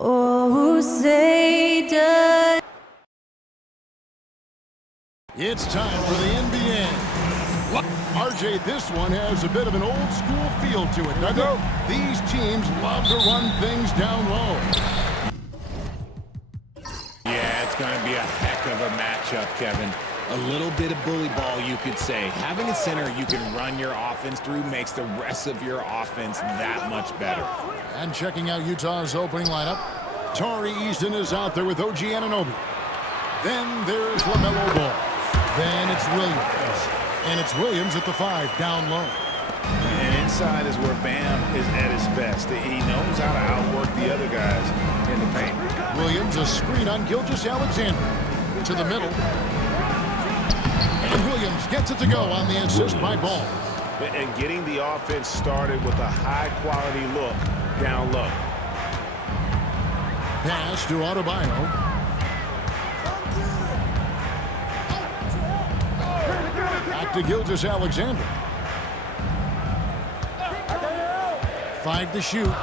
Oh, say does. It's time for the NBA. RJ, this one has a bit of an old school feel to it, doesn't it? These teams love to run things down low. Yeah, it's going to be a heck of a matchup, Kevin. A little bit of bully ball, you could say. Having a center you can run your offense through makes the rest of your offense that much better. And checking out Utah's opening lineup, Tari Eason is out there with OG Anunoby. Then there's LaMelo Ball. Then it's Williams. And it's Williams at the 5, down low. And inside is where Bam is at his best. He knows how to outwork the other guys in the paint. Williams, a screen on Gilgeous-Alexander. To the middle. And Williams gets it to go on the assist by Ball. And getting the offense started with a high-quality look down low. Pass to Adebayo. Back to Gilgeous-Alexander. 5 to shoot.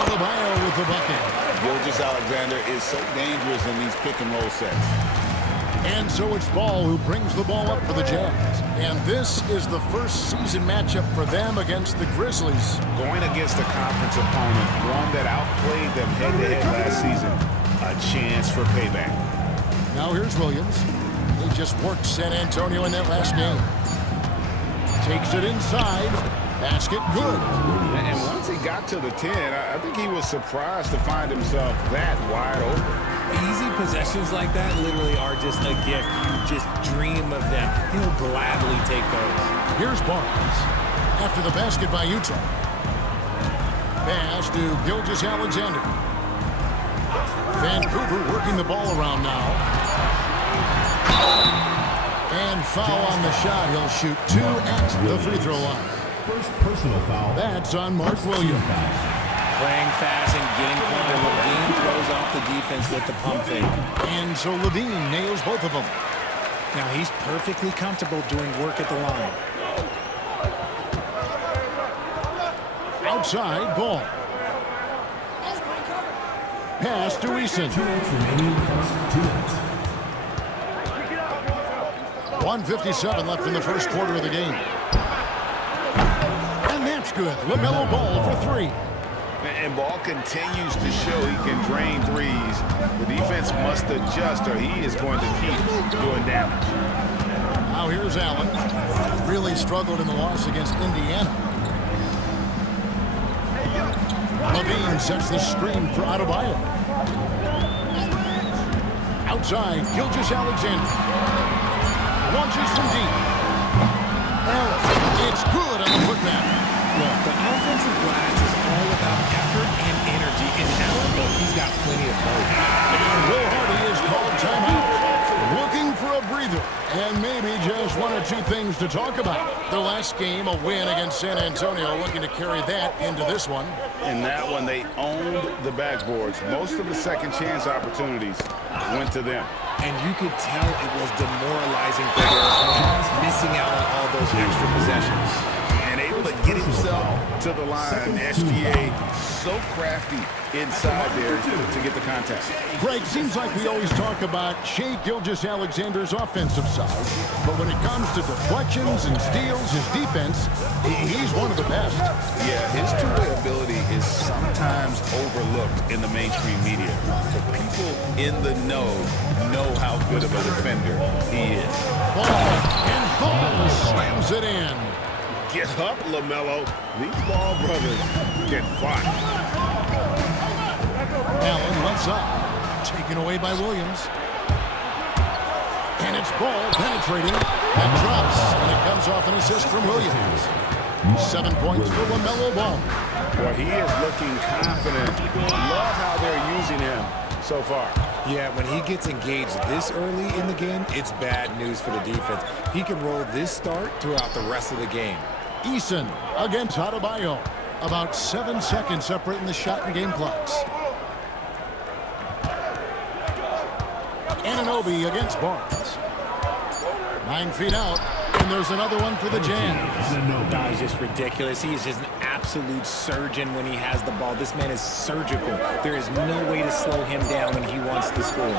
Adebayo with the bucket. Gilgeous-Alexander is so dangerous in these pick-and-roll sets. And so it's Ball who brings the ball up for the Jazz. And this is the first season matchup for them against the Grizzlies. Going against a conference opponent, one that outplayed them head-to-head last season. A chance for payback. Now here's Williams. He just worked San Antonio in that last game. Takes it inside. Basket good. And once he got to the 10, I think he was surprised to find himself that wide open. Easy possessions like that literally are just a gift. You just dream of them. He'll gladly take those. Here's Barnes. After the basket by Utah. Pass to Gilgeous-Alexander. Vancouver working the ball around now. And foul on the shot. He'll shoot 2 at the free throw line. First personal foul. That's on Mark Williams. Playing fast and getting corner. Levine throws off the defense with the pump fake. And so Levine nails both of them. Now he's perfectly comfortable doing work at the line. Outside, Ball. Pass to Eason. 2 minutes remaining. 2 minutes. 1:57 left in the first quarter of the game. And that's good. LaMelo Ball for 3. And Ball continues to show he can drain threes. The defense must adjust or he is going to keep doing damage. Now here's Allen. Really struggled in the loss against Indiana. Levine sets the screen for Adebayo. Outside, Gilgeous-Alexander. Launches from deep. Allen, it's good on the putback. Look, the offensive glass is all about effort and energy. In Allen, but he's got plenty of both. And Will Hardy is called timeout. Looking for a breather. And maybe just 1 or 2 things to talk about. The last game, a win against San Antonio, looking to carry that into this one. In that one, they owned the backboards. Most of the second chance opportunities went to them. And you could tell it was demoralizing for their opponents, missing out on all those extra possessions. And able to get himself to the line. SGA so crafty inside there to get the contact. Greg, seems like we always talk about Shai Gilgeous-Alexander's offensive side, but when it comes to deflections and steals, his defense, he's one of the best. Yeah, his two-way ability is sometimes overlooked in the mainstream media. But people in the know how good of a defender he is. Ball slams it in. Get up, LaMelo. These Ball brothers can fly. Allen left side. Taken away by Williams. And it's Ball penetrating. That drops, and it comes off an assist from Williams. 7 points for LaMelo Ball. Well, he is looking confident. Love how they're using him so far. Yeah, when he gets engaged this early in the game, it's bad news for the defense. He can roll this start throughout the rest of the game. Eason against Adebayo. About 7 seconds separating the shot and game clocks. Anunoby against Barnes. 9 feet out, and there's another one for the Jazz. That is just ridiculous. He is just an absolute surgeon when he has the ball. This man is surgical. There is no way to slow him down when he wants to score. The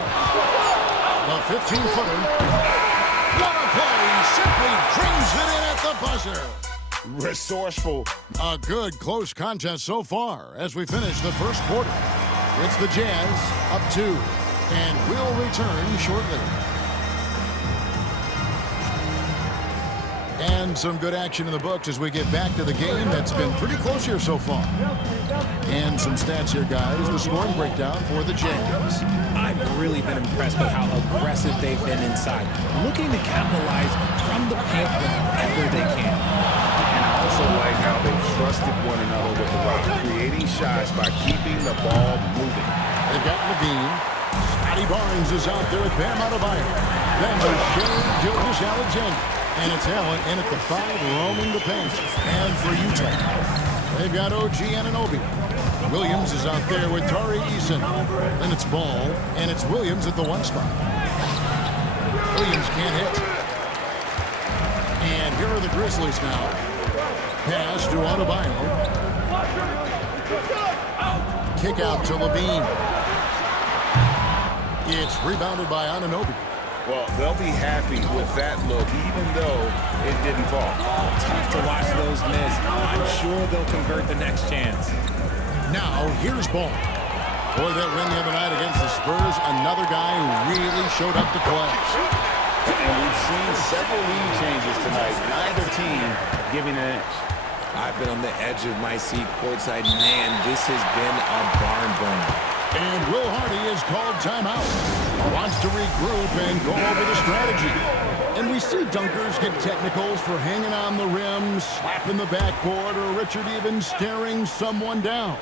15-footer. What a play! He simply drings it in at the buzzer. Resourceful. A good close contest so far as we finish the first quarter. It's the Jazz up 2, and we'll return shortly. And some good action in the books as we get back to the game that's been pretty close here so far. And some stats here, guys. The scoring breakdown for the Jazz. I've really been impressed with how aggressive they've been inside, looking to capitalize from the paint whenever they can. And I also like how they trusted one another with the rock, creating shots by keeping the ball moving. They've got Levine. Scotty Barnes is out there with Bam Adebayo. Then to Shea Gilgeous-Alexander. And it's Allen in at the 5, roaming the paint. And for Utah, they've got OG Anunoby. Williams is out there with Tari Eason. Then it's Ball, and it's Williams at the 1 spot. Williams can't hit. And here are the Grizzlies now. Pass to Adebayo. Kick out to Levine. It's rebounded by Anunoby. Well, they'll be happy with that look, even though it didn't fall. Tough to watch those miss. I'm sure they'll convert the next chance. Now, here's Ball. Boy, that win the other night against the Spurs, another guy who really showed up to play. And we've seen several lead changes tonight, neither team giving an inch. I've been on the edge of my seat courtside. Man, this has been a barn burner. And Will Hardy has called timeout. Wants to regroup and go over the strategy. And we see dunkers get technicals for hanging on the rim, slapping the backboard, or Richard even staring someone down.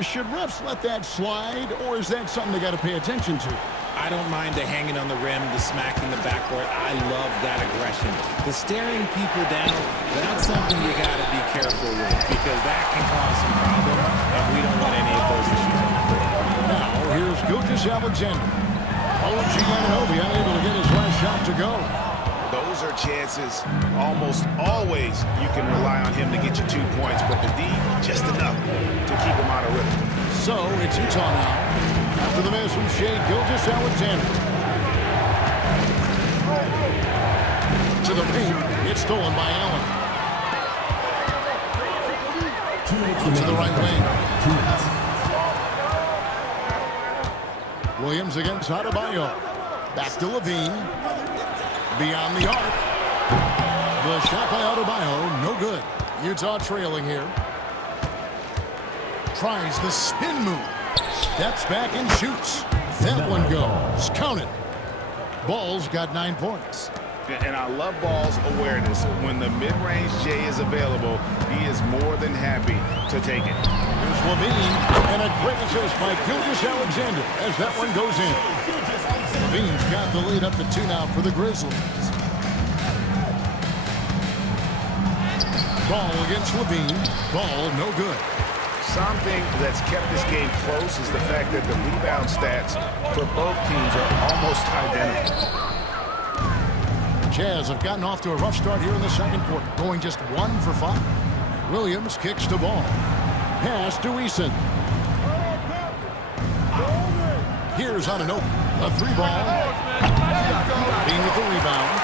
Should refs let that slide, or is that something they got to pay attention to? I don't mind the hanging on the rim, the smacking the backboard. I love that aggression. The staring people down, that's something you got to be careful with because that can cause some problems, and we don't want any of those issues on the court. Now, here's Gilgeous-Alexander. OG Anunoby unable to get his last shot to go. Those are chances. Almost always you can rely on him to get you 2 points, but the D, just enough to keep him out of rhythm. So, it's Utah now. After the miss from Shea Gilgeous-Alexander. To the paint. It's stolen by Allen. To the right wing. Williams against Adebayo. Back to Levine. Beyond the arc. The shot by Adebayo, no good. Utah trailing here. Tries the spin move. Steps back and shoots. That one goes. Count it. Ball's got 9 points. And I love Ball's awareness. When the mid-range J is available, he is more than happy to take it. Here's Levine, and a great assist by Gilgeous-Alexander as that one goes in. Levine's got the lead up to 2 now for the Grizzlies. Ball against Levine. Ball no good. Something that's kept this game close is the fact that the rebound stats for both teams are almost identical. Jazz have gotten off to a rough start here in the second quarter, going just 1 for 5. Williams kicks to Ball. Pass to Eason. Here's Anunoby. A 3-ball. Being with the rebound.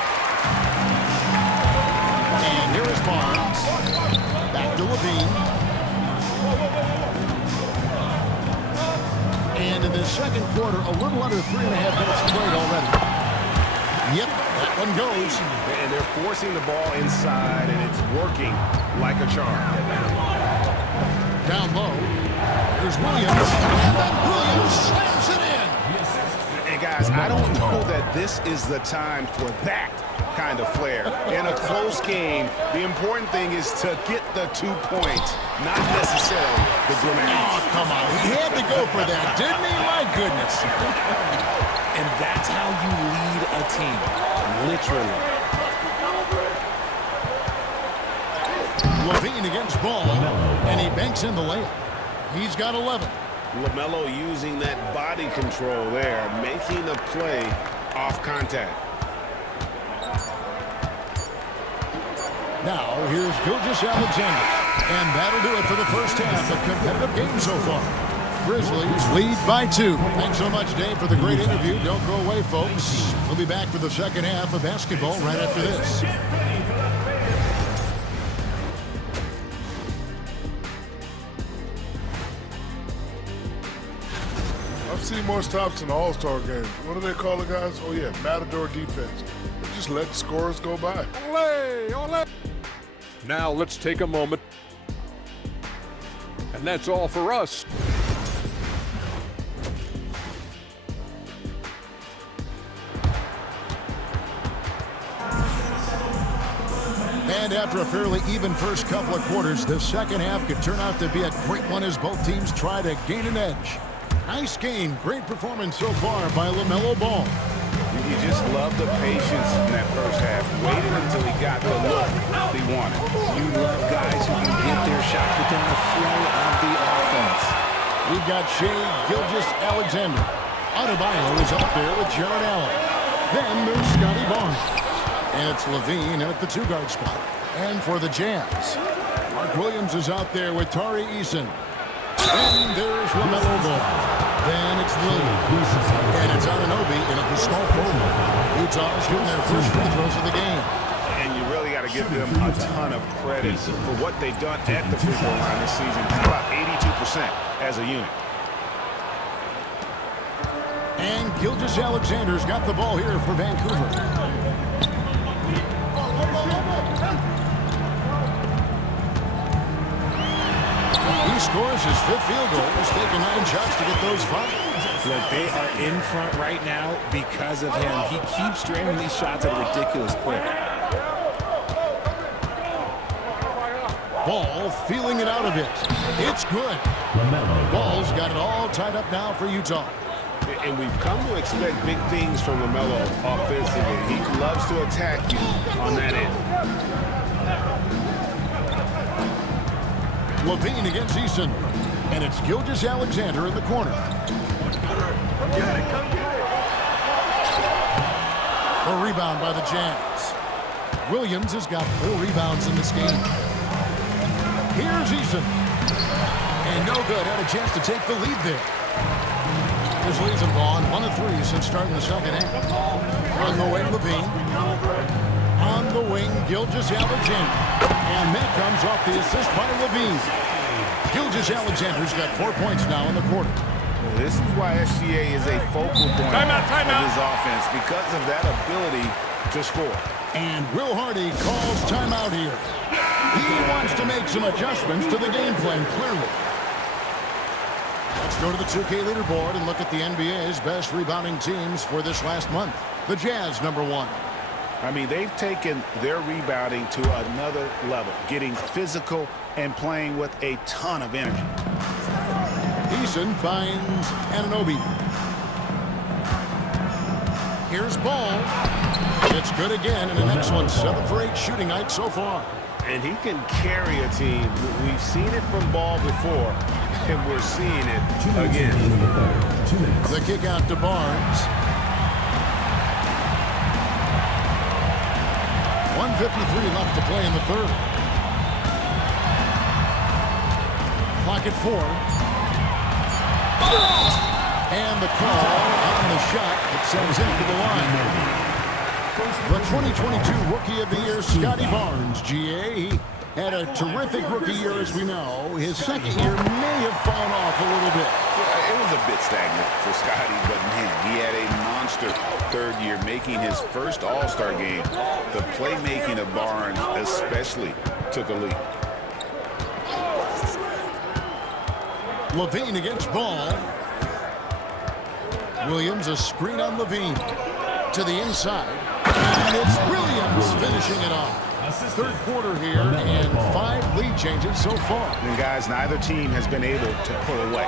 And here is Barnes. Back to Levine. And in the second quarter, a little under 3.5 minutes played already. Yep, that one goes. And they're forcing the ball inside, and it's working like a charm. Down low. Here's Williams. And then Williams slams it in. And guys, I don't know that this is the time for that kind of flair. In a close game, the important thing is to get the 2 points, not necessarily the dramatics. Oh, come on. He had to go for that, didn't he? My goodness. And that's how you lead a team, literally. Levine against Ball, and he banks in the layup. He's got 11. LaMelo using that body control there, making the play off contact. Now, here's Gilgeous-Alexander. And that'll do it for the first half of competitive game so far. Grizzlies lead by 2. Thanks so much, Dave, for the great interview. Don't go away, folks. We'll be back for the second half of basketball right after this. I've seen more stops in All-Star games. What do they call it, guys? Oh, yeah, Matador defense. They just let the scorers go by. Ole, ole. Now let's take a moment. And that's all for us. And after a fairly even first couple of quarters, the second half could turn out to be a great one as both teams try to gain an edge. Nice game. Great performance so far by LaMelo Ball. You just love the patience in that first half. Waited until he got the look he wanted. You love guys who can get their shot within the flow of the offense. We've got Shai Gilgeous-Alexander. Adebayo is up there with Jared Allen. Then there's Scotty Barnes. And it's Levine at the 2-guard spot. And for the Jazz, Mark Williams is out there with Tari Eason. And there's LaMelo Ball. Then it's Williams. And it's Anunoby in at the small forward. Utah shooting their first free throws of the game. And you really got to give them a ton of credit for what they've done at the free throw line this season. It's about 82% as a unit. And Gilgeous-Alexander's got the ball here for Vancouver. He scores his 5th field goal. He's taken 9 shots to get those 5. Look, they are in front right now because of him. He keeps draining these shots at a ridiculous clip. Ball feeling it out a bit. It's good. Ball's got it all tied up now for Utah. And we've come to expect big things from LaMelo offensively. He loves to attack you on that end. Levine against Eason. And it's Gilgeous-Alexander in the corner. A rebound by the Jazz. Williams has got 4 rebounds in this game. Here's Eason. And no good. Had a chance to take the lead there. Grizzlies have gone 1 of 3 since starting the second half. On the wing, Levine. On the wing, Gilgeous-Alexander. And that comes off the assist by Levine. Gilgeous-Alexander's got 4 points now in the quarter. This is why SGA is a focal point of his offense, because of that ability to score. And Will Hardy calls timeout here. He wants to make some adjustments to the game plan, clearly. Let's go to the 2K leaderboard and look at the NBA's best rebounding teams for this last month. The Jazz, number 1. I mean, they've taken their rebounding to another level, getting physical and playing with a ton of energy. Eason finds Anunoby. Here's Ball. It's good again, and the next one, 7 for 8 shooting night so far. And he can carry a team. We've seen it from Ball before, and we're seeing it again. The kick out to Barnes. 1:53 left to play in the third. Clock at 4. And the call on the shot that sends him to the line. The 2022 Rookie of the Year, Scotty Barnes, GA. He had a terrific rookie year, as we know. His second year may have fallen off a little bit. Yeah, it was a bit stagnant for Scotty, but man, he had a monster third year, making his first All-Star game. The playmaking of Barnes especially took a leap. Levine against Ball. Williams, a screen on Levine. To the inside. And it's Williams finishing it off. Third quarter here, and 5 lead changes so far. And guys, neither team has been able to pull away.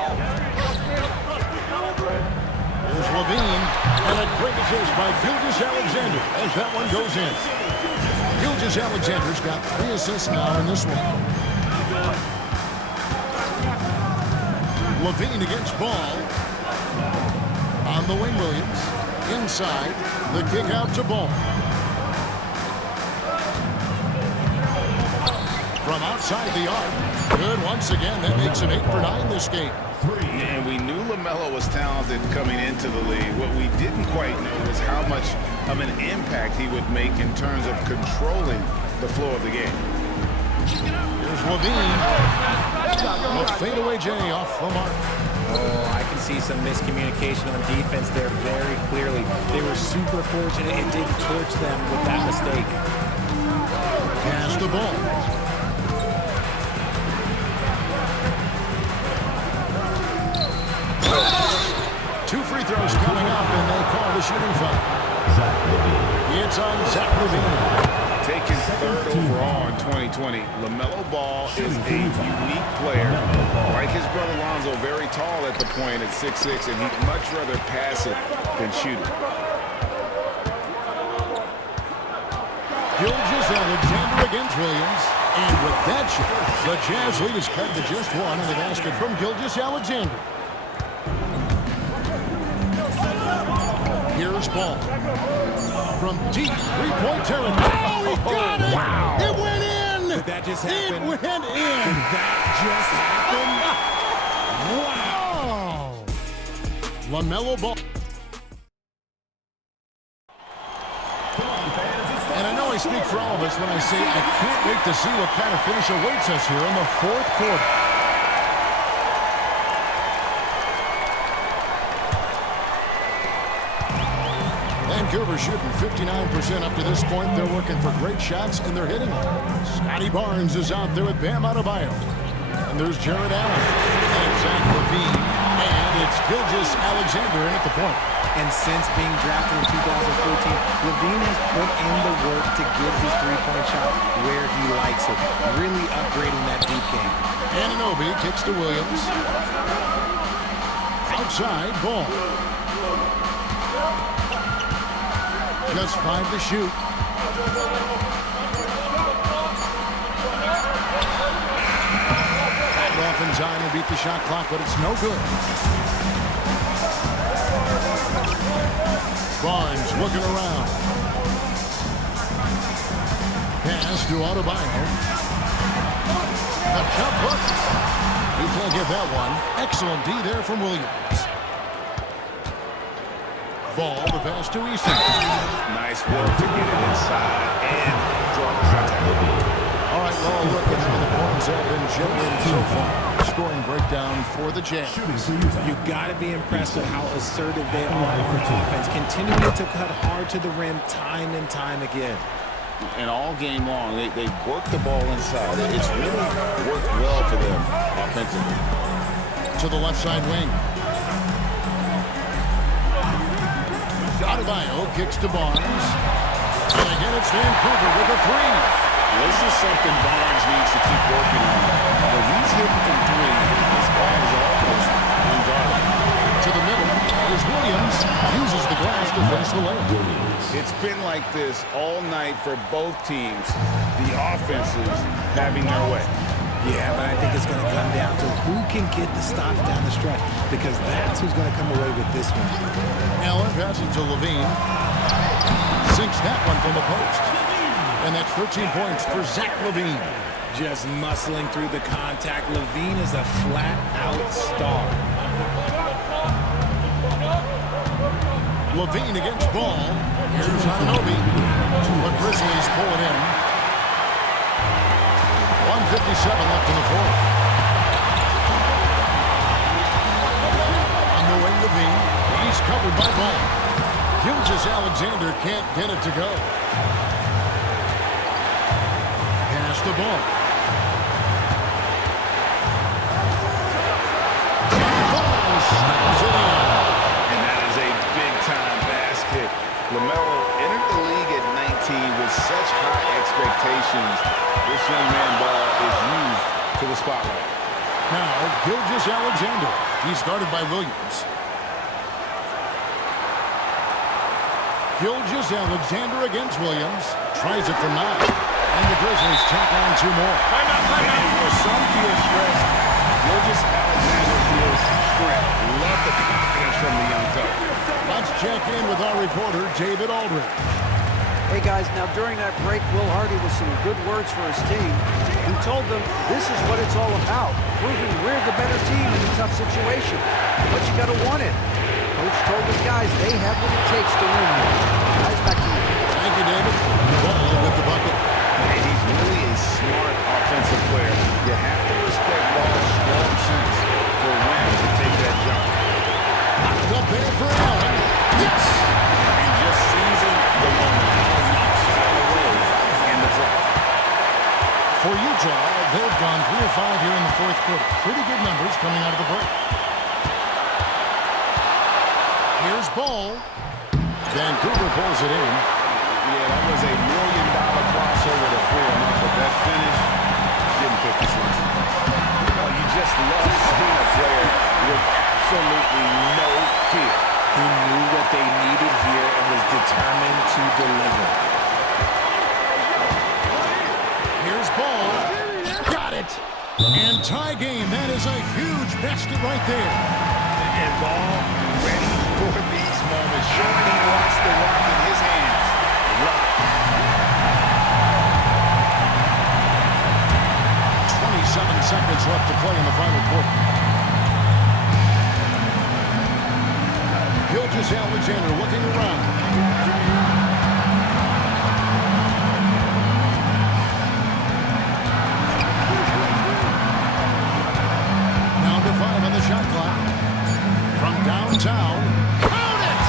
There's Levine, and a great assist by Gilgeous-Alexander as that one goes in. Gilgeous-Alexander's got 3 assists now in this one. Levine against Ball. On the wing, Williams. Inside, the kick out to Ball. from outside the arc. Good once again. That makes him 8 for 9 this game. And we knew LaMelo was talented coming into the league. What we didn't quite know was how much of an impact he would make in terms of controlling the flow of the game. Here's Levine. A fadeaway J off the mark. Oh, I can see some miscommunication on defense there very clearly. They were super fortunate it didn't torch them with that mistake. Pass the ball. Two free throws coming up, and they call the shooting foul. It's on Zach Levine. Taken third overall in 2020, LaMelo Ball is a unique player. Like his brother Lonzo, very tall at the point at 6'6", and he'd much rather pass it than shoot it. Gilgeous-Alexander against Williams. And with that shot, the Jazz lead is cut to just one in the basket from Gilgeous-Alexander. Here's Ball. From deep three-point territory. Oh, he got it! Wow. It went in! Did that just happen? It went in! Did that just happen? Wow! LaMelo Ball. And I know I speak for all of us when I say I can't wait to see what kind of finish awaits us here in the fourth quarter. Vancouver shooting 59% up to this point. They're working for great shots, and they're hitting them. Scotty Barnes is out there with Bam Adebayo. And there's Jared Allen. And it's Zach Levine. And it's Gilgeous-Alexander in at the point. And since being drafted in 2014, Levine has put in the work to get his three-point shot where he likes it. Really upgrading that deep game. Anunoby kicks to Williams. Outside, Ball. Just 5 to shoot. Back off in time and beat the shot clock, but it's no good. Barnes looking around. Pass to Adebayo. A jump hook. He can't get that one. Excellent D there from Williams. Ball, the pass to Easton. Nice work to get it inside and draw contact. All right, well, look at how the points have been generated so far. Scoring breakdown for the Jazz. You got to be impressed with how assertive they are on offense, continuing to cut hard to the rim time and time again. And all game long, they work the ball inside. It's really worked well for them offensively. To the left side wing. Adebayo kicks to Barnes. And again, it's Vancouver with a three. This is something Barnes needs to keep working on. When he's hitting from three, this guy is almost unguardable. To the middle is Williams. Uses the glass to finish the layup. It's been like this all night for both teams. The offenses having their way. Yeah, but I think it's going to come down to who can get the stops down the stretch, because that's who's going to come away with this one. Allen passes to Levine. Sinks that one from the post. And that's 13 points for Zach Levine. Just muscling through the contact. Levine is a flat-out star. Levine against Ball. Here's Anunoby. The Grizzlies pull it in. 1:57 left in the fourth. On the wing, Levine. He's covered by Ball. Gilgeous-Alexander can't get it to go. Pass the ball. Ball snaps it in. And that is a big-time basket. LaMelo entered the league at 19 with such high expectations. This young man ball is used to the spotlight. Now, Gilgeous-Alexander. He's guarded by Williams. Gilgeous-Alexander against Williams. Tries it from 9. And the Grizzlies tack on 2 more. And for some feel stressed, Gilgeous-Alexander feels strength. Love the confidence from the young fella. Let's check in with our reporter, David Aldridge. Hey guys, now during that break, Will Hardy with some good words for his team. He told them this is what it's all about, proving we're the better team in a tough situation. But you got to want it. Coach told his guys they have what it takes to win here. Guys, back to you. Thank you, David. Ball with the bucket. And he's really a smart offensive player. You have to respect Ball's strong shoots for when to take that jump. Up there for Allen. Yes! And just seizing the moment, Allen knocks it away in the draw. For Utah, they've gone 3 of 5 here in the fourth quarter. Pretty good numbers coming out of the break. Here's Ball. Vancouver pulls it in. Yeah, that was a $1 million crossover to free him up, but that finish, give him 50 cents. Oh, you just love seeing a player with absolutely no fear. He knew what they needed here and was determined to deliver. Here's Ball. Got it. And tie game. That is a huge basket right there. And Ball ready for these moments, showing he wants the rock in his hands. Rock. 27 seconds left to play in the final quarter. Gilgeous-Alexander looking around. Down to 5 on the shot clock. From downtown. Count it!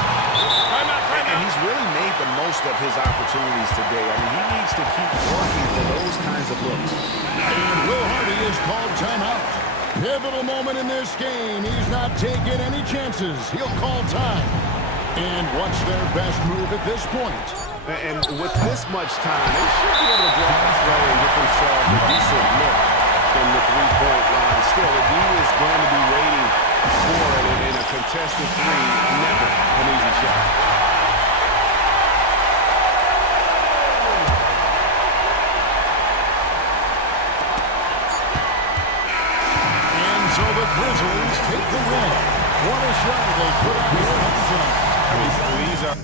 And he's really made the most of his opportunities today. I mean, he needs to keep working for those kinds of looks. And Will Hardy is called timeout. Pivotal moment in this game. He's not taking any chances. He'll call time. And what's their best move at this point? And with this much time, they should be able to draw a play and get themselves a decent look from the three-point line. Still, the D is going to be waiting for it in a contested three. Never an easy shot. So the Grizzlies take the win. What a show they put on here tonight. These are